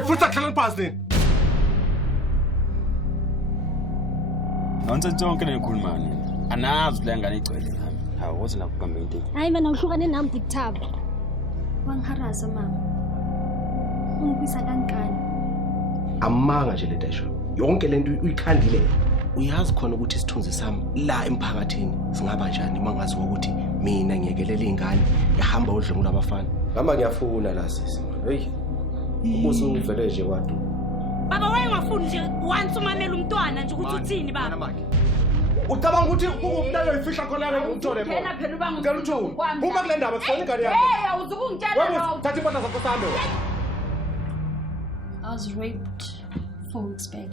futhi akuhlala phansi nini? Nonsense zonke nekhuluma nini. Anazi le ngane igcwele nami. Hawu wothi nakugamba into. Hayi mina ngihlukane nami dikuthaba. Wangiharasa mama. Ungibisa kankani? Amanga nje le dasho. Yonke lento uyikhandile. Uyazi khona ukuthi isithunzi sami la emphakathini singaba kanjani mangazi ukuthi mina ngiyekelela izingane ehamba odlungu labafana. Mama ngiyafuna la sisi. Hey. Ubuso uvele nje kwadu. Baba wayengafuni nje once umamela umntwana nje ukuthi uthini baba. Ucabanga ukuthi umntwana uyifihla khona la umthole khona. Phela phela uba ngicela uthule. Uma kule ndaba kufanele ingane yakho. Hey, awuzukungitshela lo. Thatha impahla zakho sambe. I was raped 4 weeks back.